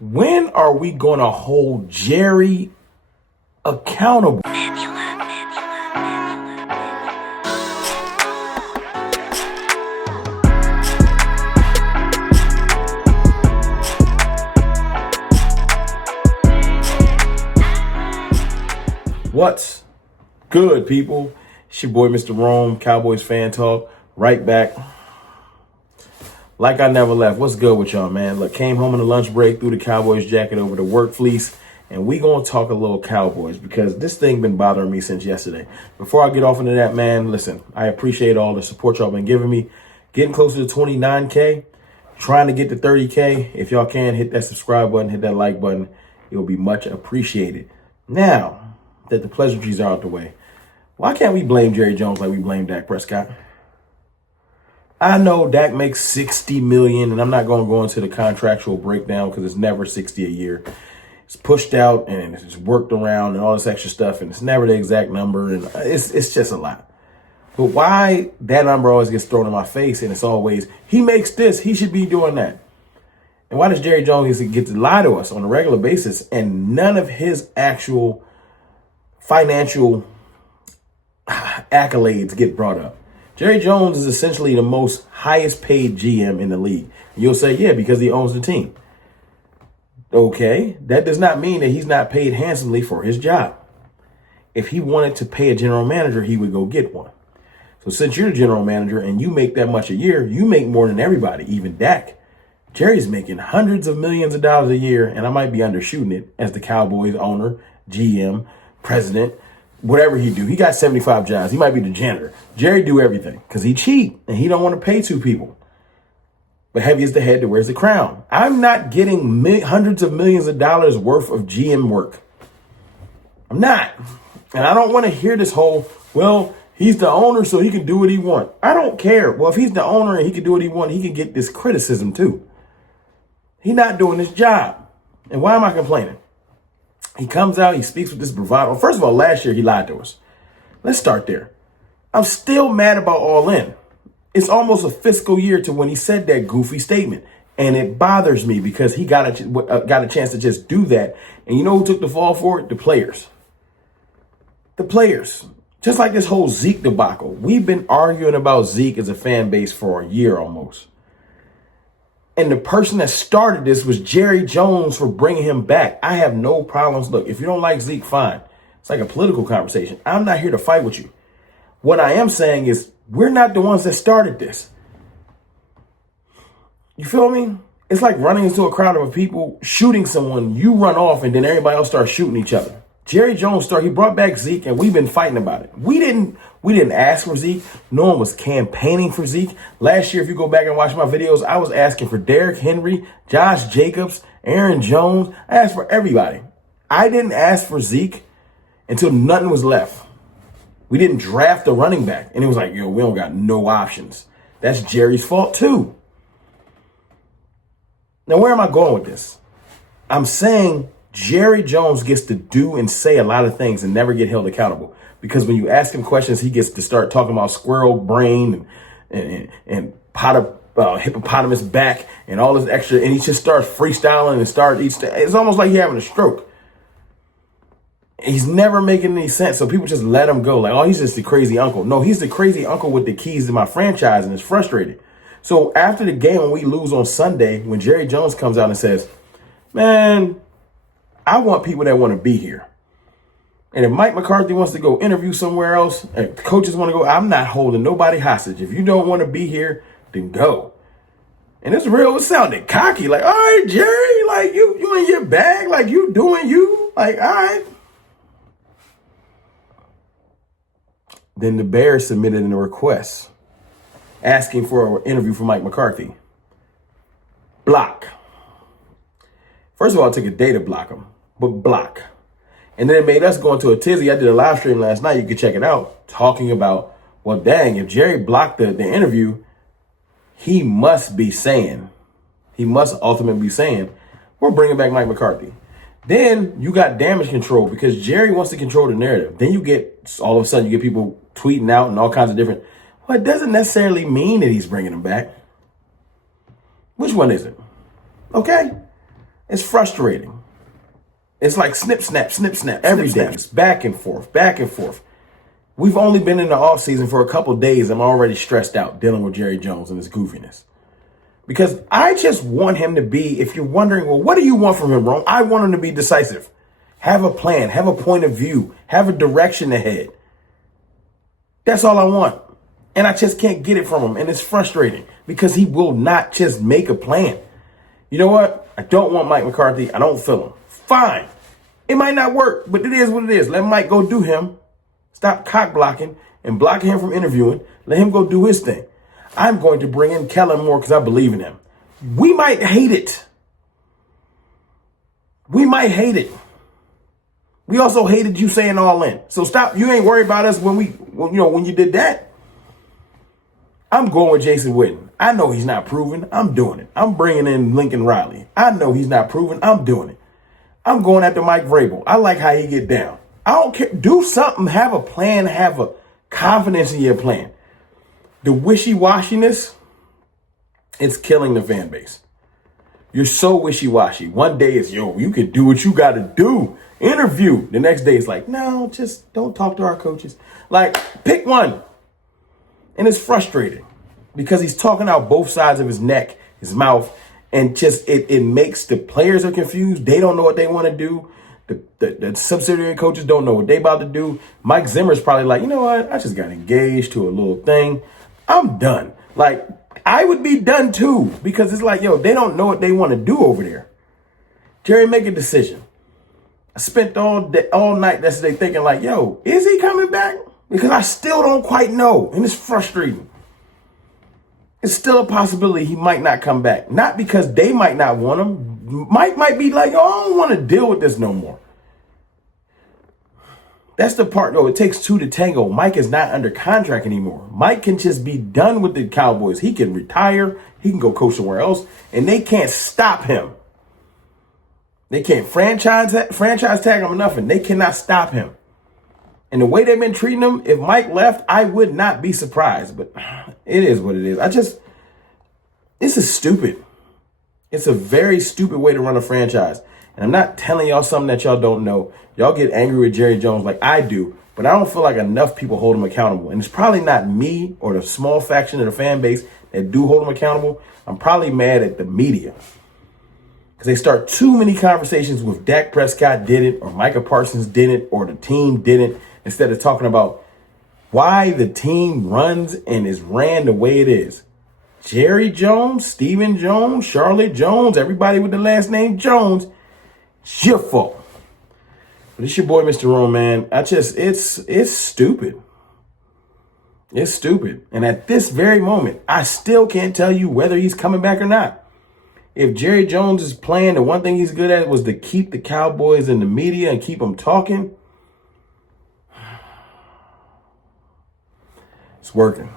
When are we going to hold Jerry accountable? What's good, people? It's your boy, Mr. Rome, Cowboys Fan Talk, right back. Like I never left. What's good with y'all, man? Look, came home on the lunch break, threw the Cowboys jacket over the work fleece, and we gonna talk a little Cowboys because this thing been bothering me since yesterday. Before I get off into that, man, listen, I appreciate all the support y'all been giving me. Getting closer to 29K, trying to get to 30K. If y'all can, hit that subscribe button, hit that like button. It will be much appreciated. Now that the pleasantries are out the way, why can't we blame Jerry Jones like we blame Dak Prescott? I know Dak makes $60 million, and I'm not going to go into the contractual breakdown because it's never 60 a year. It's pushed out and it's worked around and all this extra stuff, and it's never the exact number, and it's just a lot. But why that number always gets thrown in my face, and it's always, he makes this, he should be doing that. And why does Jerry Jones get to lie to us on a regular basis, and none of his actual financial accolades get brought up? Jerry Jones is essentially the most highest paid GM in the league. You'll say, yeah, because he owns the team. Okay, that does not mean that he's not paid handsomely for his job. If he wanted to pay a general manager, he would go get one. So since you're the general manager and you make that much a year, you make more than everybody, even Dak. Jerry's making hundreds of millions of dollars a year, and I might be undershooting it as the Cowboys owner, GM, president, whatever he do. He got 75 jobs. He might be the janitor. Jerry do everything because he cheap and he don't want to pay two people. But heavy is the head that wears the crown. I'm not getting hundreds of millions of dollars worth of GM work. I'm not. And I don't want to hear this whole, well, he's the owner so he can do what he wants. I don't care. Well, if he's the owner and he can do what he wants, he can get this criticism too. He's not doing his job. And why am I complaining? He comes out, he speaks with this bravado. First of all, last year he lied to us. Let's start there. I'm still mad about All In. It's almost a fiscal year to when he said that goofy statement. And it bothers me because he got a chance to just do that. And you know who took the fall for it? The players. The players. Just like this whole Zeke debacle. We've been arguing about Zeke as a fan base for a year almost. And the person that started this was Jerry Jones for bringing him back. I have no problems. Look, if you don't like Zeke, fine. It's like a political conversation. I'm not here to fight with you. What I am saying is we're not the ones that started this. You feel me? It's like running into a crowd of people, shooting someone, you run off, and then everybody else starts shooting each other. Jerry Jones he brought back Zeke, and we've been fighting about it. We didn't ask for Zeke. No one was campaigning for Zeke. Last year, if you go back and watch my videos, I was asking for Derrick Henry, Josh Jacobs, Aaron Jones. I asked for everybody. I didn't ask for Zeke until nothing was left. We didn't draft a running back. And it was like, yo, we don't got no options. That's Jerry's fault too. Now, where am I going with this? I'm saying Jerry Jones gets to do and say a lot of things and never get held accountable. Because when you ask him questions, he gets to start talking about squirrel brain and hippopotamus back and all this extra. And he just starts freestyling and it's almost like he's having a stroke. He's never making any sense. So people just let him go. Like, oh, he's just the crazy uncle. No, he's the crazy uncle with the keys to my franchise and is frustrated. So after the game, when we lose on Sunday, when Jerry Jones comes out and says, man, I want people that want to be here. And if Mike McCarthy wants to go interview somewhere else, and coaches want to go, I'm not holding nobody hostage. If you don't want to be here, then go. And it's real. It sounded cocky. Like, all right, Jerry, like you in your bag, like you doing you. Like, all right. Then the Bears submitted a request asking for an interview for Mike McCarthy. Block. First of all, it took a day to block him, but block. And then it made us go into a tizzy. I did a live stream last night. You can check it out. Talking about, well, dang, if Jerry blocked the interview, he must ultimately be saying, we're bringing back Mike McCarthy. Then you got damage control because Jerry wants to control the narrative. Then you get, all of a sudden, you get people tweeting out and all kinds of different, well, it doesn't necessarily mean that he's bringing him back. Which one is it? Okay. It's frustrating. It's like snip, snap, every day. It's back and forth, back and forth. We've only been in the off season for a couple of days. I'm already stressed out dealing with Jerry Jones and his goofiness. Because I just want him to be, if you're wondering, well, what do you want from him, Rome? I want him to be decisive. Have a plan, have a point of view, have a direction ahead. That's all I want. And I just can't get it from him. And it's frustrating because he will not just make a plan. You know what? I don't want Mike McCarthy. I don't feel him. Fine. It might not work, but it is what it is. Let Mike go do him. Stop cock blocking and blocking him from interviewing. Let him go do his thing. I'm going to bring in Kellen Moore because I believe in him. We might hate it. We might hate it. We also hated you saying all in. So stop. You ain't worried about us when you did that. I'm going with Jason Witten. I know he's not proven. I'm doing it. I'm bringing in Lincoln Riley. I know he's not proven. I'm doing it. I'm going after Mike Vrabel. I like how he get down. I don't care. Do something. Have a plan. Have a confidence in your plan. The wishy-washiness, it's killing the fan base. You're so wishy-washy. One day it's, you can do what you got to do. Interview. The next day it's like, no, just don't talk to our coaches. Like, pick one. And it's frustrating because he's talking out both sides of his neck, his mouth, and just it makes the players are confused. They don't know what they want to do. The subsidiary coaches don't know what they about to do. Mike Zimmer's probably like, you know what? I just got engaged to a little thing. I'm done. Like, I would be done too because it's like, they don't know what they want to do over there. Jerry, make a decision. I spent all night yesterday thinking like, is he coming back? Because I still don't quite know. And it's frustrating. It's still a possibility he might not come back. Not because they might not want him. Mike might be like, I don't want to deal with this no more. That's the part, though. It takes two to tango. Mike is not under contract anymore. Mike can just be done with the Cowboys. He can retire. He can go coach somewhere else. And they can't stop him. They can't franchise tag him or nothing. They cannot stop him. And the way they've been treating him, if Mike left, I would not be surprised. But it is what it is. This is stupid. It's a very stupid way to run a franchise. And I'm not telling y'all something that y'all don't know. Y'all get angry with Jerry Jones like I do, but I don't feel like enough people hold him accountable. And it's probably not me or the small faction of the fan base that do hold him accountable. I'm probably mad at the media because they start too many conversations with Dak Prescott did it or Micah Parsons did it or the team didn't instead of talking about why the team runs and is ran the way it is. Jerry Jones, Stephen Jones, Charlotte Jones, everybody with the last name Jones, it's your fault. But it's your boy, Mr. Rome, man. It's stupid. It's stupid. And at this very moment, I still can't tell you whether he's coming back or not. If Jerry Jones is playing, the one thing he's good at was to keep the Cowboys in the media and keep them talking. It's working.